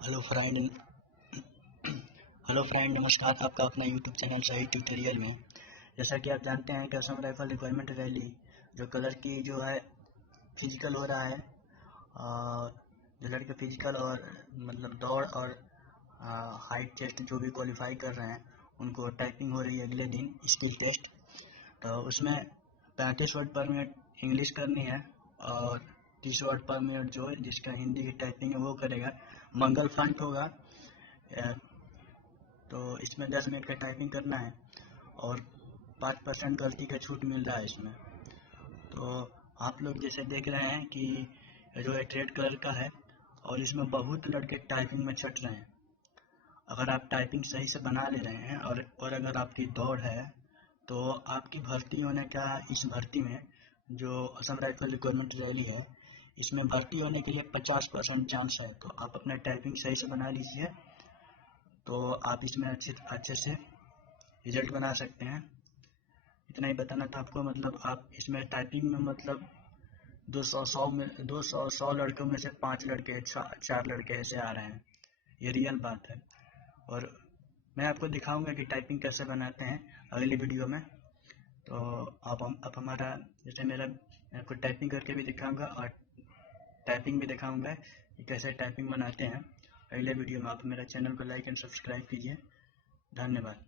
Hello friend. Hello friend, नमस्कार आपका अपना यूट्यूब चैनल सही ट्यूटोरियल में। जैसा कि आप जानते हैं कि असम राइफल रिक्वायरमेंट रैली जो कलर की जो है फिजिकल हो रहा है, और जो लड़के फिजिकल और मतलब दौड़ और हाइट टेस्ट जो भी क्वालिफाई कर रहे हैं उनको टाइपिंग हो रही है अगले दिन स्किल टेस्ट। तो उसमें 35 वर्ड पर मिनट इंग्लिश करनी है और 30 वर्ड पर मिनट जो है जिसका हिंदी की टाइपिंग है वो करेगा। मंगल फंट होगा। तो इसमें 10 मिनट का टाइपिंग करना है और 5% गलती का छूट मिल रहा है इसमें। तो आप लोग जैसे देख रहे हैं कि जो है रेड कलर का है और इसमें बहुत लड़के टाइपिंग में छट रहे हैं। अगर आप टाइपिंग सही से बना ले रहे हैं और अगर आपकी दौड़ है तो आपकी भर्ती होने का इस भर्ती में जो असम राइफल रिक्वायरमेंट रैली है इसमें भर्ती होने के लिए 50% चांस है। तो आप अपना टाइपिंग सही से बना लीजिए तो आप इसमें अच्छे से रिजल्ट बना सकते हैं। इतना ही बताना था आपको। मतलब आप इसमें टाइपिंग में मतलब 200 लड़कों में से 5 लड़के 4 लड़के ऐसे आ रहे हैं। ये रियल बात है। और मैं आपको दिखाऊंगा कि टाइपिंग कैसे बनाते हैं अगली वीडियो में। तो आप हमारा जैसे मैं आपको टाइपिंग करके भी दिखाऊंगा और टाइपिंग भी दिखाऊंगा कि कैसे टाइपिंग बनाते हैं। अगले वीडियो में आप मेरा चैनल को लाइक एंड सब्सक्राइब कीजिए। धन्यवाद।